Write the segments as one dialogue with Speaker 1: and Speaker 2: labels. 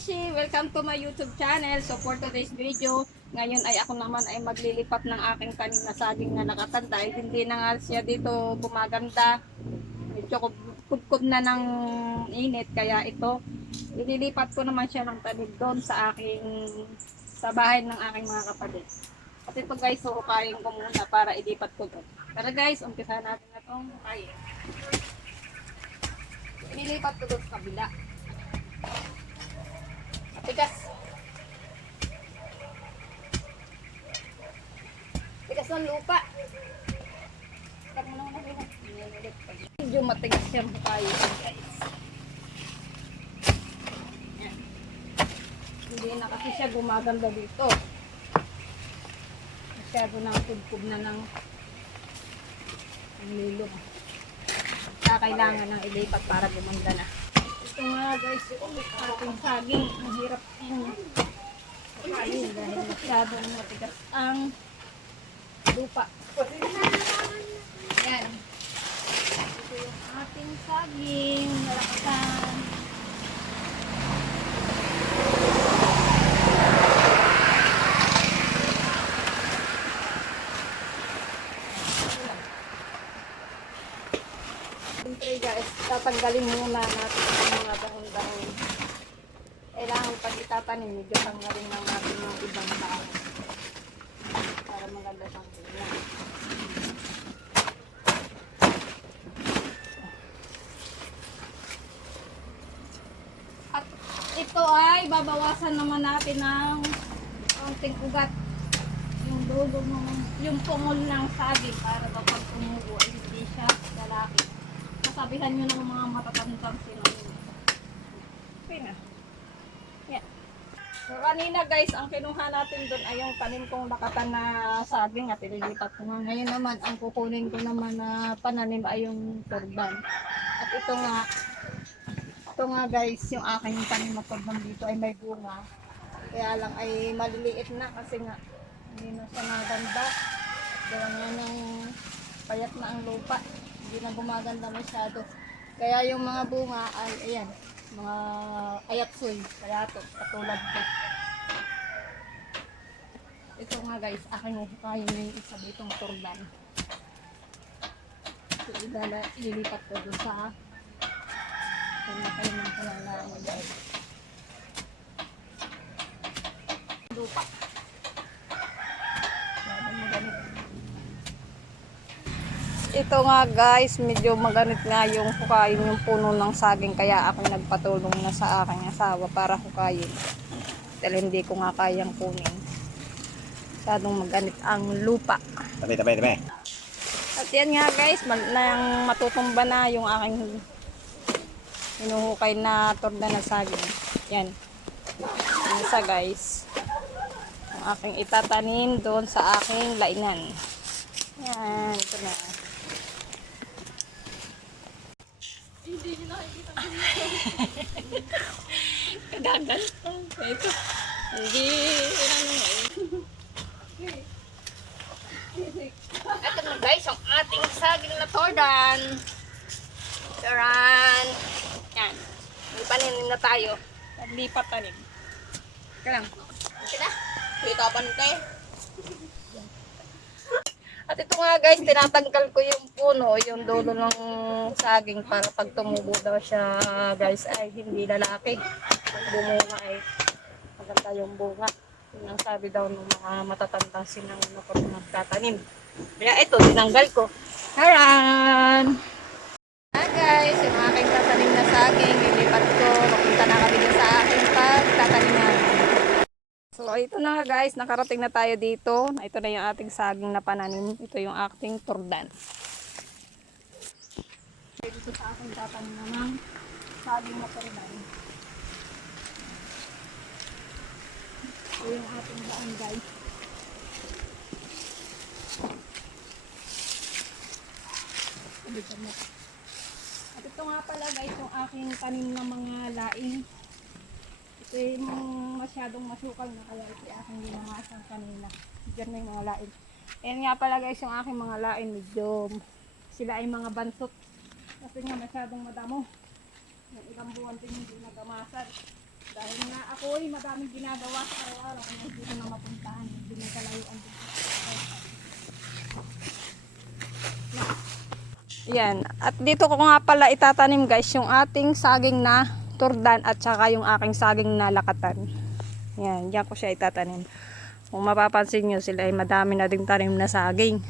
Speaker 1: Beshi! Welcome to my YouTube channel. So for today's video, ngayon ay ako naman ay maglilipat ng aking tanim na saging na nakatan dahil hindi na nga siya dito gumaganda. Medyo kubkub na ng init kaya ito ililipat ko naman siya ng tanim doon sa aking sa bahay ng aking mga kapatid. At ito guys, hukayin ko muna para ilipat ko doon. Tara guys, umpisa natin na itong hukayin. Ililipat ko doon sa kabila. Tigas. Tigas ng lupa. Medyo matigas yung tayo guys. Yan. Hindi na kasi siya gumaganda dito. Masyado nang kubkub na ng ang nilong. Kaya kailangan ng ilipat para gumanda na. Ito nga guys, yung ating saging. Mahirap yung saging dahil masyadong matigas ang lupa. Yan. Ito yung ating saging. Malakasan. Siyempre guys, tatanggalin muna natin ang mga dahon-dahon. Kailangan pag itatanim, medyo tanggalin lang natin yung ibang dahon. Para maganda siyang tingnan. At ito ay babawasan naman natin ng kaunting ugat. Yung dulo ng, yung pungol ng saging para kapag tumubo hindi siya. Masabihan nyo ng mga matatandang sinunod. Okay na. Yan. So, kanina guys, ang kinuha natin doon ay yung tanim kong nakatan na saging at ililipat ko nga. Ngayon naman, ang kukunin ko naman na pananim ay yung turban. At ito nga, ito nga guys, yung aking tanim na turban dito ay may bunga. Kaya lang ay maliliit na kasi nga hindi na siya maganda. Gawa nga ng payat na ang lupa. Hindi na gumaganda masyado. Kaya yung mga bunga ay ayan, mga ayatsoy, kaya to, katulad ko. Ito nga guys, aking hukayin yung isa ditong turban. So, ilala, ililipat ko doon sa kung na kayo ng kailangan guys. Lupa. Ito nga guys, medyo maganit nga yung hukayin yung puno ng saging kaya ako nagpatulong na sa aking asawa para hukayin. Dahil hindi ko nga kayang kunin. Masyadong maganit ang lupa.
Speaker 2: Tabi, tabi, tabi.
Speaker 1: At yan nga guys, nang matutumba na yung aking hinuhukay na torda na saging. Yan. Isa guys. Yung aking itatanim doon sa aking lainan. Yan, ito na. Kagagal. Ito. Hindi, ano eh. Ito na guys, ang ating saging na tordan. Taran. Yan. May paninim na tayo. Naglipat tanim. Ika lang. Okay na. Likapan kayo. At ito nga guys, tinatanggal ko yung puno, yung dulo ng saging para pag tumubo daw siya guys ay hindi lalaki. Pag bumunga ay maganda yung bunga. Yun ang sabi daw ng mga matatandang sinang na pag magtatanim. Kaya ito, tinanggal ko. Taran! Hi guys, yung aking tatanim na saging, nilipat ko. Papunta na kami sa. So, ito na nga guys, nakarating na tayo dito. Ito na yung ating saging na pananim. Ito yung ating turdan. Dito sa aking tatanim ng saging na turdan. Ito yung ating daan guys. At ito nga pala guys, yung aking tanim ng mga laing. Ito yung masyadong masukal na kaya ito aking ginamasan kanina. Diyan na yung mga lain. Ayan nga pala guys, yung aking mga lain, medyo sila ay mga bansot. Kasi nga masyadong madamo. Yung ilang buwan din hindi nagamasan. Dahil nga ako'y madaming ginagawa sa araw-araw kaya hindi ko na mapuntahan. Hindi na kalayuan dito. Yan. At dito ko nga pala itatanim guys yung ating saging na turdan at saka yung aking saging na lakatan. Yan. Diyan ko siya itatanim. Kung mapapansin nyo sila ay madami na ding tanim na saging.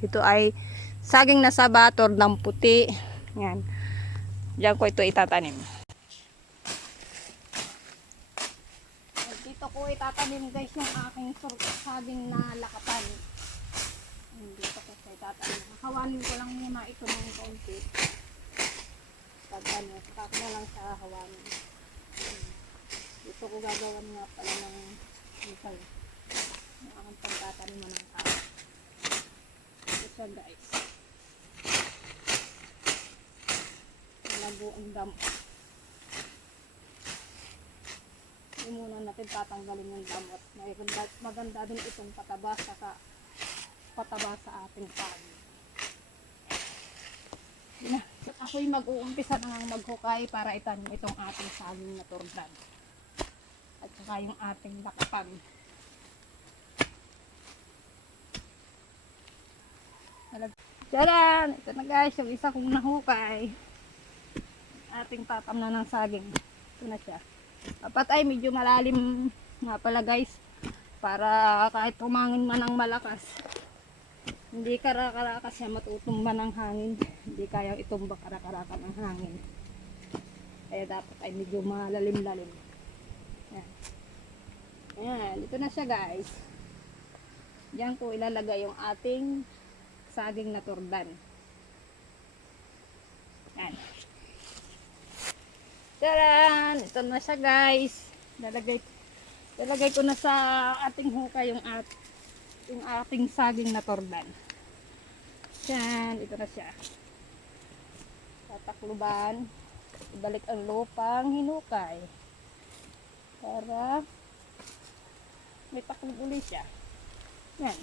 Speaker 1: Ito ay saging na saba, tordang puti. Yan. Diyan ko ito itatanim. At Dito ko itatanim guys yung aking saging na lakatan. Dito ko siya itatanim. Hawanin ko lang muna ito ng konti. Pag ano, saka na lang sa hawanin. Yan. Dito ko gagawan nga pala ng isang yung aking pagtatanim ng tao. Ito siya guys. Malago ang damo. Hindi muna natin tatanggalin yung damot. Maganda, maganda din itong pataba saka pataba sa ating pagi. Ako'y mag-uumpisa na ng maghukay para itanim itong ating saging na turdan. At saka yung ating lakapan. Tcharan! Ito na guys, yung isa kong nahukay. Ating tatam na ng saging. Ito na siya. Dapat ay medyo malalim nga pala guys. Para kahit tumangin man ng malakas. Hindi karakarakas siya matutumba ng hangin. Hindi kaya itumba karakarakan ng hangin. Kaya dapat ay medyo malalim-lalim. Yan. Ayan, ito na siya guys. Diyan ko ilalagay yung ating saging na turdan. Yan. Taran! Ito na siya guys. Lalagay, lalagay ko na sa ating hukay yung, at, yung ating saging na turdan. Yan, ito na siya. Tatakluban. Ibalik ang lupang hinukay. Para may taklob ulit siya. Yan.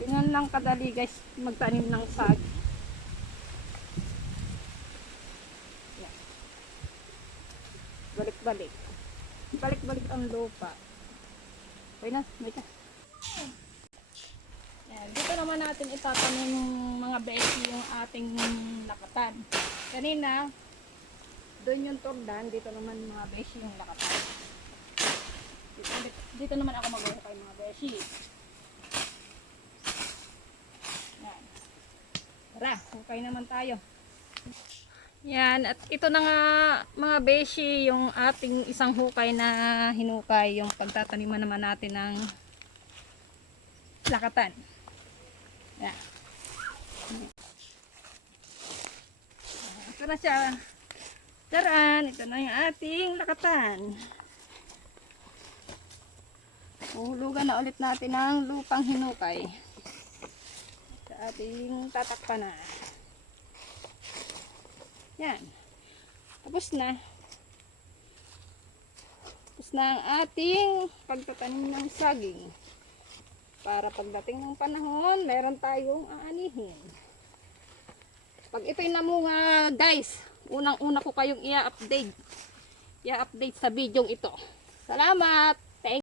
Speaker 1: Tingnan lang kadali guys magtanim ng saging. Balik-balik. Balik-balik ang lupa. Okay na, wait na. Dito naman natin itatanim mga besi yung ating lakatan. Kanina, doon yung turdan, dito naman mga beshi yung lakatan. Dito, dito naman ako mag-uhukay mga beshi. Yan. Tara, hukay naman tayo. Yan, at ito na nga mga beshi yung ating isang hukay na hinukay, yung pagtataniman naman natin ng lakatan. Yan. Ito na siya. Taran, ito na yung ating lakatan. Uhulugan na ulit natin ng lupang hinukay. Sa ating tatakpan na. Yan. Tapos na. Tapos na ang ating pagtatanim ng saging. Para pagdating ng panahon, meron tayong aanihin. Pag ito'y namunga, guys, unang-una ko kayong i-update. I-update sa bidyong ito. Salamat!